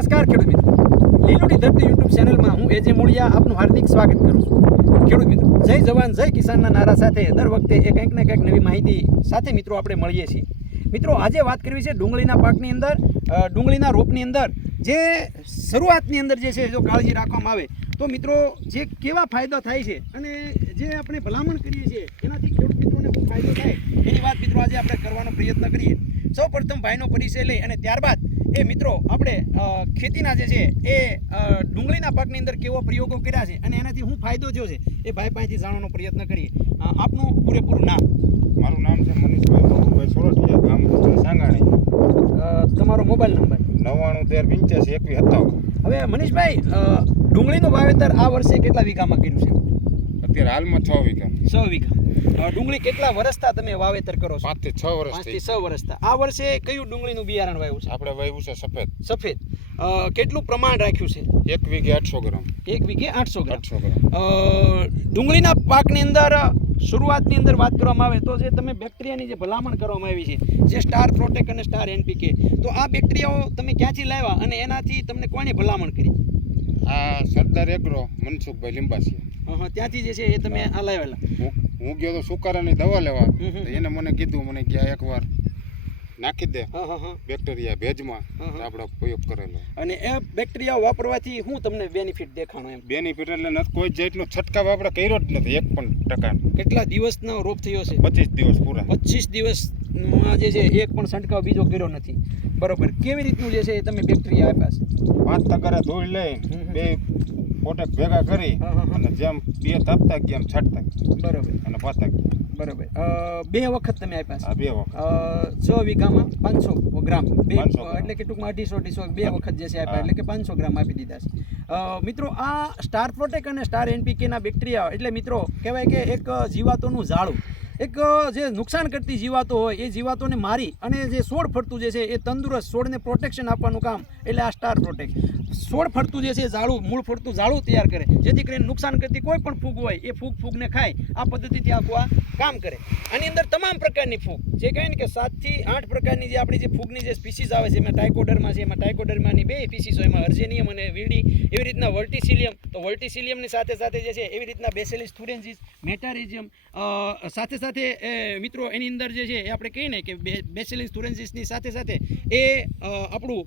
નમસ્કાર ખેડૂત મિત્રો. લીલુડી ધરતી યુટ્યુબ ચેનલમાં હું એજે મૂળિયા આપનું હાર્દિક સ્વાગત કરું છું. ખેડૂત મિત્રો, જય જવાન, જય કિસાનના નારા સાથે દર વખતે એ કંઈક ને કંઈક નવી માહિતી સાથે મિત્રો આપણે મળીએ છીએ. મિત્રો, આજે વાત કરવી છે ડુંગળીના પાકની અંદર ડુંગળીના રોપની અંદર જે શરૂઆતની અંદર જે છે, જો કાળજી રાખવામાં આવે, તો મિત્રો, જે કેવા ફાયદા થાય છે અને જે આપણે ભલામણ કરીએ છીએ, એનાથી ખેડૂત મિત્રોને ફાયદો થાય. એની વાત મિત્રો આજે આપણે કરવાનો પ્રયત્ન કરીએ. સૌ પ્રથમ ભાઈનો પરિચય લઈ અને ત્યારબાદ એ મિત્રો આપણે ખેતીના જે છે એ ડુંગળીના પાકની અંદર કેવો પ્રયોગો કર્યા છે અને એનાથી શું ફાયદો થયો છે એ ભાઈ પાસેથી જાણવાનો પ્રયત્ન કરીએ. આપનું પૂરેપૂરું નામ? મારું નામ છે મનીષભાઈ ભગુભાઈ સોરઠિયા ગામ સાંગાણી. તમારો મોબાઈલ નંબર? નવ્વાણું તેર પંચ્યાસી એકવીસ સત્તાવન. હવે મનીષભાઈ ડુંગળીનું વાવેતર આ વર્ષે કેટલા વીઘામાં કર્યું છે? અત્યારે હાલમાં છ વીઘા. છ વીઘા. ડુંગળી કેટલા વર્ષતા તમે વાવેતર કરો છો? પાંચથી છ વર્ષ પાંચથી છ વર્ષતા આ વર્ષે કયું ડુંગળીનું બિયારણ વાવ્યું છે? આપણે વાવ્યું છે સફેદ. સફેદ. કેટલું પ્રમાણ રાખ્યું છે? એક વીઘે આઠસો ગ્રામ. એક વીઘે આઠસો ગ્રામ. આઠસો ગ્રામ. ડુંગળીના પાકની અંદર શરૂઆતની અંદર વાત કરવામાં આવે તો જે તમે બેક્ટેરિયાની જે ભલામણ કરવામાં આવી છે જે સ્ટાર પ્રોટેક અને સ્ટાર એનપીકે તો આ બેક્ટેરિયાઓ તમે ક્યાંથી લાવ્યા અને એનાથી તમને કોણે ભલામણ કરી? આ સરદાર એગ્રો મનસુખભાઈ લીંબાસી. હં, હં, ત્યાંથી જે છે એ તમે આ લાવેલા. હું ગયો તો સુકારાની દવા લેવા. એને મને કીધું મને ગયા એકવાર નાખી દે. હં, હં, હં. બેક્ટેરિયા ભેજમાં. આપણે પ્રયોગ કરેલો. અને એ બેક્ટેરિયા વાપરવાથી હું તમને બેનિફિટ દેખાણો એમ. બેનિફિટ એટલે કોઈ જાતનો છંટકાવ આપણે કર્યો જ નથી એક પણ ટકા કેટલા દિવસનો રોગ થયો છે? પચીસ દિવસ પૂરા. પચીસ દિવસમાં જે છે એક પણ છંટકાવ બીજો કર્યો નથી. બરોબર. કેવી રીતનું જે છે એ તમે બેક્ટેરિયા આપ્યા છે? પાંચ તગારે ધોઈ લઈ. બે પોટે ભેગા કરી. અને જેમ બે તપતા ગયા એમ છાંટતા બરોબર. અને પાતા ગયા. બરોબર. બે વખત તમે આપ્યા છે? બે વખત. છ વીઘામાં પાંચસો ગ્રામ. બે એટલે કે ટૂંકમાં અઢીસો અઢીસો બે વખત જે છે આપ્યા એટલે કે પાંચસો ગ્રામ આપી દીધા છે. મિત્રો આ સ્ટાર પ્રોટેક અને સ્ટાર એનપીકેના બેક્ટેરિયા એટલે મિત્રો કહેવાય કે એક જીવાતોનું ઝાડું. એક જે નુકસાન કરતી જીવાતો હોય એ જીવાતોને મારી અને જે છોડ ફરતું જે છે એ તંદુરસ્ત છોડને પ્રોટેક્શન આપવાનું કામ. એટલે આ સ્ટાર પ્રોટેક્ટ છોડ ફરતું જે છે ઝાડું, મૂળ ફરતું ઝાડું તૈયાર કરે. જેથી કરીને નુકસાન કરતી કોઈ પણ ફૂગ હોય એ ફૂગ ફૂગને ખાય. આ પદ્ધતિથી આખું આ કામ કરે. આની અંદર તમામ પ્રકારની ફૂગ. જે કહે ને કે સાતથી આઠ પ્રકારની જે આપણી જે ફૂગની જે સ્પીસીસ આવે છે, એમાં ટાઇકોડરમાં છે, એમાં ટાઇકોડરમાંની બે સ્પીસીસ હોય, એમાં અર્જેનિયમ અને વીડી એવી રીતના વર્ટિસિલિયમ, તો વર્ટિસિલિયમની સાથે સાથે જે છે, એવી રીતના બેસેલી થુરેન્સિસ મેટારિઝિયમ સાથે સાથે મિત્રો, એની અંદર જે છે, એ આપણે કહીએ ને કે બેસેલિસ થુરેન્સિસની સાથે સાથે એ આપણું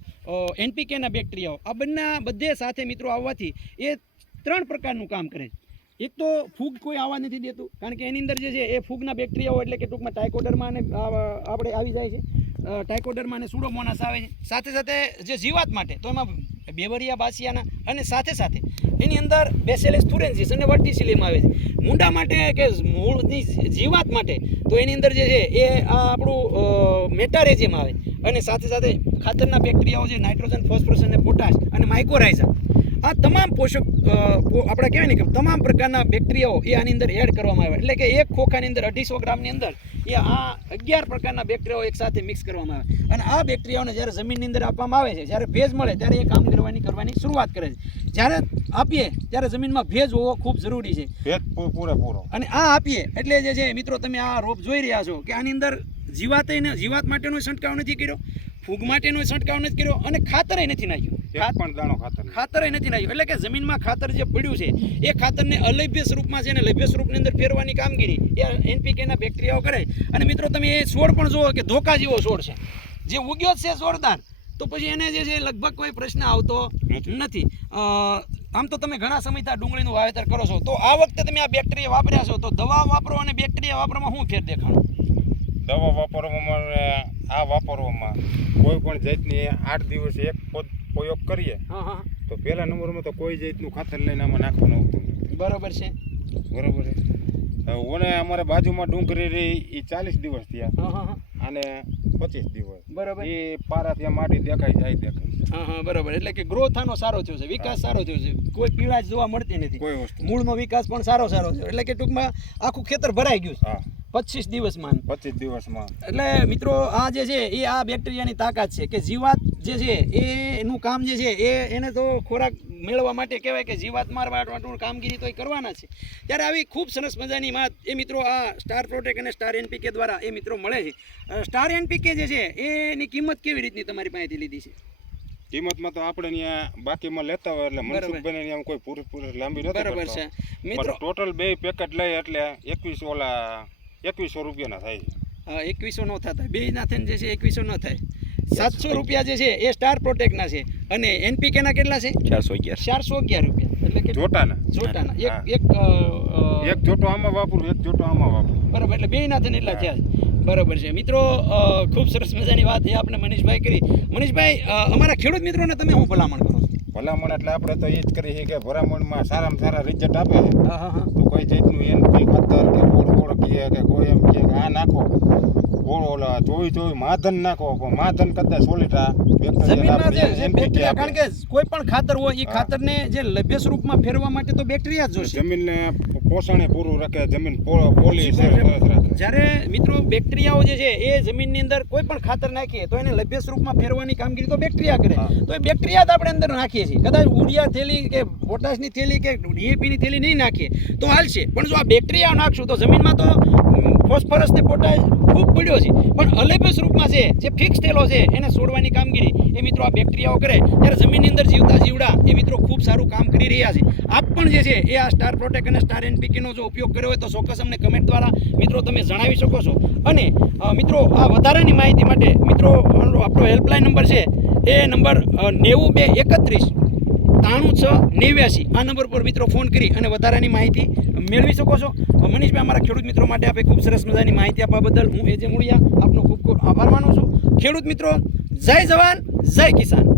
એનપીકેના બેક્ટેરિયાઓ, આ બંને બધે સાથે મિત્રો આવવાથી એ ત્રણ પ્રકારનું કામ કરે છે. એક તો ફૂગ કોઈ આવવા નથી દેતું, કારણ કે એની અંદર જે છે, એ ફૂગના બેક્ટેરિયાઓ એટલે કે ટૂંકમાં ટાઇકોડરમાં અને આપણે આવી જાય છે. ટાઇકોડરમાં અને સુડોમોનાસ આવે છે. સાથે સાથે જે જીવાત માટે, તો એમાં બેવરિયા બાસિયાના અને સાથે સાથે એની અંદર બેસેલેસ થુરેન્સિસ અને વર્ટિસિલિયમ આવે છે. મુંડા માટે કે મૂળની જીવાત માટે તો એની અંદર જે છે એ આ આપણું મેટારેજિયમ આવે. અને સાથે સાથે ખાતરના બેક્ટેરિયાઓ છે નાઇટ્રોજન ફોસ્ફરસ અને પોટાશ અને માઇકોરાઇઝા આ તમામ પોષક આપણે કહેવાય ને કે તમામ પ્રકારના બેક્ટેરિયાઓ એ આની અંદર એડ કરવામાં આવે. એટલે કે એક ખોખાની અંદર અઢીસો ગ્રામની અંદર એ આ અગિયાર પ્રકારના બેક્ટેરિયાઓ એકસાથે મિક્સ કરવામાં આવે. અને આ બેક્ટેરિયાઓને જ્યારે જમીનની અંદર આપવામાં આવે છે જ્યારે ભેજ મળે ત્યારે એ કામ કરવાની કરવાની શરૂઆત કરે છે. જ્યારે આપીએ ત્યારે જમીનમાં ભેજ હોવો ખૂબ જરૂરી છે. ભેજ પૂરેપૂરો. અને આ આપીએ એટલે જે છે મિત્રો તમે આ રોપ જોઈ રહ્યા છો કે આની અંદર જીવાતે જીવાત માટેનો છંટકાવ નથી કર્યો. ફૂગ માટેનો છંટકાવ નથી કર્યો અને ખાતરે નથી નાખ્યું. ખાતરે નથી. નાખ્યું. એટલે કે જમીનમાં ખાતર જે પડ્યું છે એ ખાતરને અલભ્ય સ્વરૂપમાં છે અને લભ્ય સ્વરૂપની અંદર ફેરવાની કામગીરી એ એનપીકેના બેક્ટેરિયાઓ કરે. અને મિત્રો તમે એ છોડ પણ જુઓ કે ધોકા જેવો છોડ છે. જે ઉગ્યો છે જોરદાર તો પછી એને જે છે લગભગ કોઈ પ્રશ્ન આવતો નથી. આમ તો તમે ઘણા સમયથી આ ડુંગળીનું વાવેતર કરો છો. તો આ વખતે તમે આ બેક્ટેરિયા વાપર્યા છો તો દવા વાપરો અને બેક્ટેરિયા વાપરવામાં શું ફેર દેખાણો દવા વાપરવામાં આ વાપરવામાં. કોઈ પણ જાતની આઠ દિવસ એક પ્રયોગ કરીએ હા હા. તો પહેલા નંબરમાં તો કોઈ જાતનું ખાતર લઈને આમાં નાખવાનું આવતું બરાબર છે. બરાબર છે. ઓને અમારે બાજુમાં ડુંગરી રહી એ ચાલીસ દિવસ થયા. હા હા હા. અને પચીસ દિવસ. બરાબર. એ પારા ત્યાં માટી દેખાય જાય દેખાય હા હા બરાબર. એટલે કે ગ્રોથ આનો સારો થયો છે વિકાસ સારો થયો છે. કોઈ પીળાશ જોવા મળતી નથી. કોઈ વસ્તુ મૂળનો વિકાસ પણ સારો સારો છે. એટલે કે ટૂંકમાં આખું ખેતર ભરાઈ ગયું છે. હા. પચીસ દિવસમાં. પચીસ દિવસમાં. એટલે મિત્રો આ જે છે એ આ બેક્ટેરિયાની તાકાત છે કે જીવાત જે છે એ એનું કામ જે છે એ એને તો ખોરાક મેળવવા માટે કહેવાય કે જીવાત મારવા માટેનું કામગીરી તો એ કરવાના છે. ત્યારે આવી ખૂબ સરસ મજાની વાત એ મિત્રો આ સ્ટાર પ્રોટેક અને સ્ટાર એનપીકે દ્વારા એ મિત્રો મળે છે. સ્ટાર એનપીકે જે છે એની કિંમત કેવી રીતની તમારી પાસેથી લીધી છે? કિંમતમાં તો આપણે ત્યાં બાકીમાં લેતા હોય એટલે બરાબર. મનસુખભાઈને ત્યાં કોઈ પૂરેપૂરી લાંબી નથી બરાબર છે. મિત્રો ટોટલ બે પેકેટ લઈ એટલે એકવીસ ઓલા એકવીસો રૂપિયાના થાય એકવીસો નો થતા. બે ના થઈને જે છે એકવીસો ન થાય. સાતસો રૂપિયા જે છે એ સ્ટાર પ્રોટેક્ટના છે. અને એનપીકેના ના કેટલા છે? ચારસો અગિયાર. ચારસો અગિયાર રૂપિયા. એટલે કે જોટાના. જોટાના. એક એક એક જોટો આમાં વાપરું એક જોટો આમાં વાપરું. બરાબર એટલે બે ના થઈને એટલા થયા છે. બરાબર છે. મિત્રો ખૂબ સરસ મજાની વાત એ આપણે મનીષભાઈ કરી. મનીષભાઈ અમારા ખેડૂત મિત્રોને તમે હું ભલામણ કરો? છો ભલામણ એટલે આપણે તો એ જ કરીએ કે ભલામણમાં સારામાં સારા રિઝલ્ટ આપે છે. તો કોઈ જાતનું એનપી ખાતર કે ગોળ ગોળ કહે કે કોઈ એમ કહે કે આ નાખો. ગોળ ઓલા જોઈ જોઈ માધન નાખો પણ માધન કરતા સોલિટા બેક્ટેરિયા કારણ કે કોઈ પણ ખાતર હોય એ. ખાતરને જે લભ્ય સ્વરૂપમાં ફેરવા માટે તો બેક્ટેરિયા જ જોશે જમીનને પોષણે પૂરું રાખે જમીન પોલી સરસ રાખે જ્યારે મિત્રો બેક્ટેરિયાઓ જે છે એ જમીનની અંદર કોઈ પણ ખાતર નાખીએ તો એને લભ્ય સ્વરૂપમાં ફેરવાની કામગીરી તો બેક્ટેરિયા કરે. તો એ બેક્ટેરિયા આપણે અંદર નાખીએ છીએ. કદાચ ઉડિયા થેલી કે પોટાશની થેલી કે ડીએપીની થેલી નહીં નાખીએ તો હાલશે પણ જો આ બેક્ટેરિયા નાખશું તો જમીનમાં તો ફોસ્ફરસ ને પોટાશ ખૂબ પડ્યો છે. પણ અલભ્ય રૂપમાં છે, જે ફિક્સ થયેલો છે, એને છોડવાની કામગીરી એ મિત્રો આ બેક્ટેરિયાઓ કરે. ત્યારે જમીનની અંદર જીવતા જીવડા એ મિત્રો ખૂબ સારું કામ કરી રહ્યા છે. આપ પણ જે છે, એ આ સ્ટાર પ્રોટેક અને સ્ટાર એનપીકેનો જો ઉપયોગ કર્યો હોય તો ચોક્કસ અમને કમેન્ટ દ્વારા મિત્રો તમે જણાવી શકો છો. અને મિત્રો, આ વધારાની માહિતી માટે મિત્રો આપણો હેલ્પલાઇન નંબર છે, એ નંબર નેવું બે એકત્રીસ ત્રાણું છ નેવ્યાસી આ નંબર પર મિત્રો ફોન કરી અને વધારાની માહિતી મેળવી શકો છો. મનીષભાઈ, અમારા ખેડૂત મિત્રો માટે આપે ખૂબ સરસ મજાની માહિતી આપવા બદલ હું એજે મૂળિયા આપનો ખૂબ ખૂબ આભાર માનું છું. ખેડૂત મિત્રો, જય જવાન, જય કિસાન.